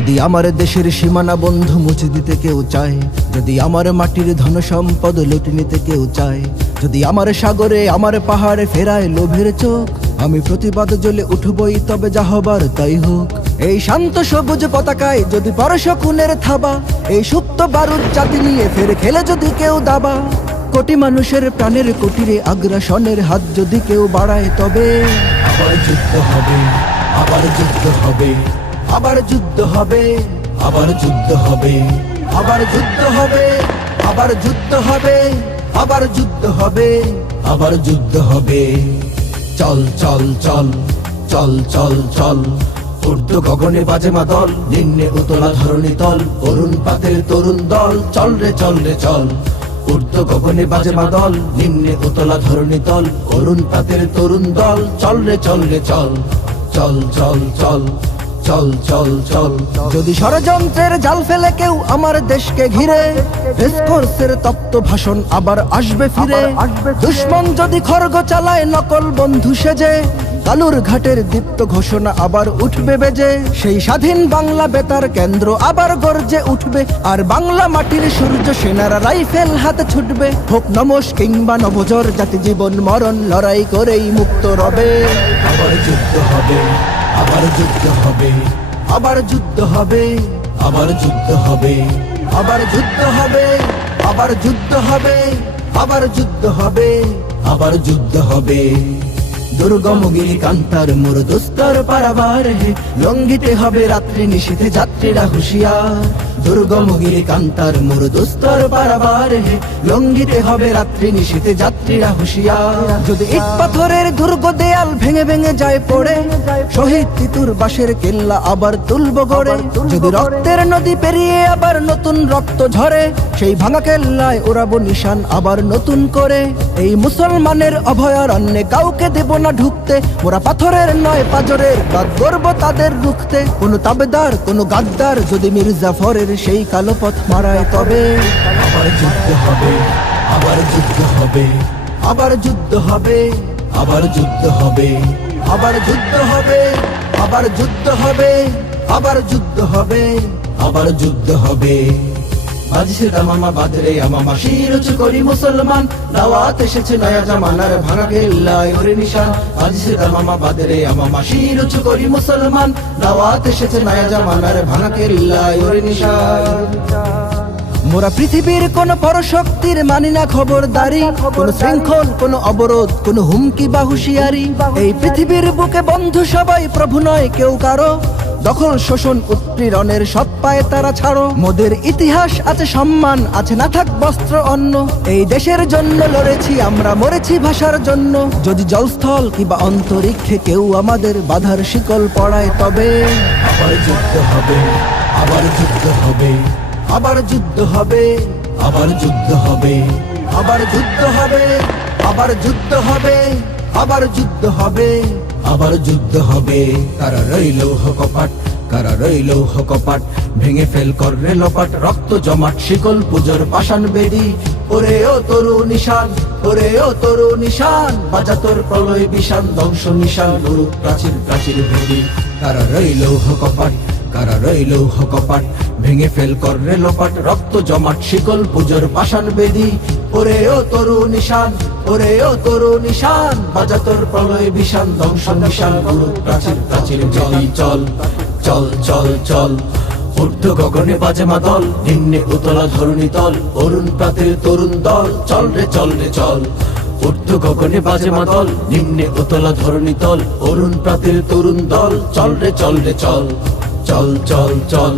যদি আমার দেশের সীমানা বন্ধু মুছে দিতে কেউ চায়, যদি আমার মাটির ধন সম্পদ লুটে নিতে কেউ চায়, যদি আমার সাগরে আমার পাহাড়ে ফেরায় লোভের চোখ, আমি প্রতিবাদ জ্বলে উঠবই, তবে যা হবার তাই হোক। এই শান্ত সবুজ পতাকায় যদি পরশ খুনের থাবা, এই সুপ্ত বারুদ জাতি নিয়ে ফের খেলে যদি কেউ দাবা, কোটি মানুষের প্রাণের কুটিরে আগ্রাসনের হাত যদি কেউ বাড়ায়, তবে আবার যুদ্ধ হবে, আবার যুদ্ধ হবে, আবার যুদ্ধ হবে, আবার যুদ্ধ হবে, আবার যুদ্ধ হবে, আবার যুদ্ধ হবে, আবার যুদ্ধ হবে, আবার যুদ্ধ হবে। চল চল চল চল চল চল, ঊর্ধ্ব গগনে বাজে মাদল, নিম্নে উতলা ধরণী তল, অরুণ পাতের তরুণ দল, চল রে চল রে চল। ঊর্ধ্ব গগনে বাজে মাদল, নিম্নে উতলা ধরণী তল, অরুণ পাতের তরুণ দল, চল রে চল রে চল। চল চল চল চল চল চল। যদি ষড়যন্ত্রের জাল ফেলে কেউ আমার দেশকে ঘিরে, রেসকোর্সের তপ্ত ভাষণ আবার আসবে ফিরে। দুশ্মন যদি খড়গ চালায় নকল বন্ধু সেজে, কালুর ঘাটের দীপ্ত ঘোষণা আবার উঠবে বেজে। সেই স্বাধীন বাংলা বেতার কেন্দ্র আবার গর্জে উঠবে, আর বাংলা মাটির সূর্য সেনারা রাইফেল হাতে ছুটবে। হোক নমস কিংবা নবজর, জাতি জীবন মরণ লড়াই করেই মুক্ত রবে। আবার যুদ্ধ হবে, আবার যুদ্ধ হবে, আবার যুদ্ধ হবে, আবার যুদ্ধ হবে, আবার যুদ্ধ হবে, আবার যুদ্ধ হবে, আবার যুদ্ধ হবে, আবার যুদ্ধ হবে। দুর্গমগিরি কান্তার মোর দুস্তর পারাবার হে, লঙ্ঘিতে হবে রাত্রি নিশীথে যাত্রীরা হুঁশিয়ার। দুর্গমগিরি কান্তার মোর দুস্তর পারাবার হে, লঙ্ঘিতে হবে রাত্রি নিশীথে যাত্রীরা হুঁশিয়ার। যদি ইট পাথরের দুর্গ দেয়াল ভেঙে ভেঙে যায় পড়ে, শহীদ তিতুর বাঁশের কেল্লা আবার তুলব গড়ে। যদি রক্তের নদী পেরিয়ে আবার নতুন রক্ত ঝরে, সেই ভাঙা কেল্লায় ওড়াবো নিশান আবার নতুন করে। এই মুসলমানের অভয়ারণ্যে কাউকে দেব না ঢুকতে, মোরা পাথরের নয় পাজরের বাদ গর্ব তাদের রুখতে। কোন তাবেদার কোন গাদ্দার যদি মির্জাফরের সেই কালো পথ মারায়, তবে আবার যুদ্ধ হবে, আবার যুদ্ধ হবে, আবার যুদ্ধ হবে, আবার যুদ্ধ হবে, আবার যুদ্ধ হবে, আবার যুদ্ধ হবে, আবার যুদ্ধ হবে, আবার যুদ্ধ হবে। বাজছে দামামা বাদরে আমামা, শির উঁচু করি মুসলমান, দাওয়াত এসেছে নয়া জামানার ভাঙা কেল্লায় ওরে নিশান। বাজছে দামামা বাদরে আমামা, শির উঁচু করি মুসলমান, দাওয়াত এসেছে নয়া জামানার ভাঙা কেল্লায় ওরে নিশান। মোরা পৃথিবীর কোন পরশক্তির মানি না খবরদারি, কোন শৃঙ্খল কোন অবরোধ কোন হুমকি বা হুঁশিয়ারি। এই পৃথিবীর বুকে বন্ধু সবাই, প্রভু নয় কেউ কারো। দখল শোষণ উৎপীড়নের সব পায়ে তারা ছাড়ো। মোদের ইতিহাস আছে, সম্মান আছে, না থাক বস্ত্র অন্ন। এই দেশের জন্য লড়েছি আমরা, মরেছি ভাষার জন্য। যদি জলস্থল কিংবা অন্তরিক্ষে কেউ আমাদের বাধার শিকল পড়ায়, তবে আবার যুদ্ধ হবে, আবার যুদ্ধ হবে, আবার যুদ্ধ হবে, আবার যুদ্ধ হবে, আবার যুদ্ধ হবে, আবার যুদ্ধ হবে, আবার যুদ্ধ হবে, আবার যুদ্ধ হবে। কারা রইল কপাট, কারা রইল কপাট, ভেঙে ফেল কররে লপাট। রক্ত জমাট শিকল পুজোর পাষাণ বেদি, ওরে ও তরু নিশান, ওরে ও তরু নিশান। বাজা তোর প্রলয় বিষান, ধ্বংস নিশান গুরু প্রাচীর প্রাচীর ভেদি। কারা রইল কপাট, কারা রইল কপাট, ভেঙে ফেল কররে লপাট। রক্ত জমাট শিকল পুজোর পাষাণ বেদি, ওরে ও তরু নিশান, ওরে ও তরু নিশান। বাজা তোর প্রলয় বিষান, ধ্বংস নিশান গুরু প্রাচীর প্রাচীর। চল চল চল চল চল, ঊর্ধ্ব গগনে বাজে মাদল, নিম্নে উতলা ধরণী তল, অরুণ প্রাতের তরুণ দল, চল রে চল রে চল। ঊর্ধ্ব গগনে বাজে মাদল, নিম্নে উতলা ধরণী তল, অরুণ প্রাতের তরুণ দল, চল রে চল রে চল। চল চল চল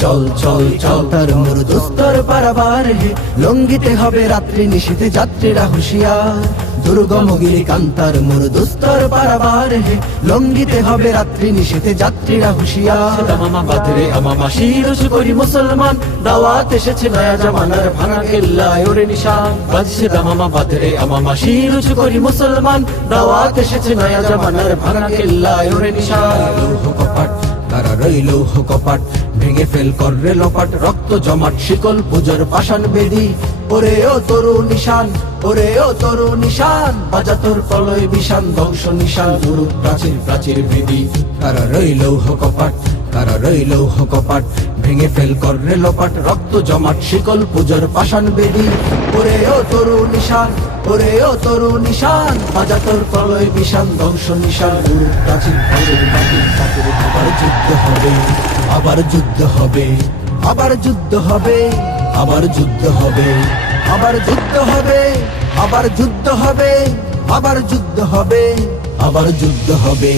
চল চল চল। তার মোর দুস্তর পারাবার হে, লঙ্ঘিতে হবে রাত্রি নিশীথে যাত্রীরা হুঁশিয়ার। দুর্গমগিরি কান্তার মোর দুস্তর পারাবার হে, লঙ্ঘিতে হবে রাত্রি নিশীথে যাত্রীরা হুঁশিয়ার। দামামা বাদরে আমামা, শির উঁচু করি মুসলমান, দাওয়াত এসেছে নয়া জামানার ভাঙা কেল্লায় ওরে নিশান। বাজছে দামামা বাদরে আমামা, শির উঁচু করি মুসলমান, দাওয়াত এসেছে নয়া জামানার ভাঙা কেল্লায় ওরে নিশান। কপাট, কারা রইল কপাট, ভেঙে ফেল কররে লপাট। রক্ত জমাট শিকল পুজোর পাষাণ বেদি, ওরে ও তরু নিশান, ওরে ও তরু নিশান। বাজা তোর প্রলয় বিষান, ধ্বংস নিশান গুরু প্রাচীর প্রাচীর ভেদি। কারা রইল কপাট, তারা রইল কপাট, ভেঙে ফেল কর রে লোপাট, রক্ত জমাট শিকল পূজার পাষাণ বেদি। ওরে ও তরু নিশান, ওরে ও তরু নিশান, বাজা তোর প্রলয় বিশান ধ্বংস নিশান। প্রাচীন ফলের মাটির পাথর, আবার যুদ্ধ হবে, আবার যুদ্ধ হবে, আবার যুদ্ধ হবে, আবার যুদ্ধ হবে, আবার যুদ্ধ হবে, আবার যুদ্ধ হবে, আবার যুদ্ধ হবে, আবার যুদ্ধ হবে।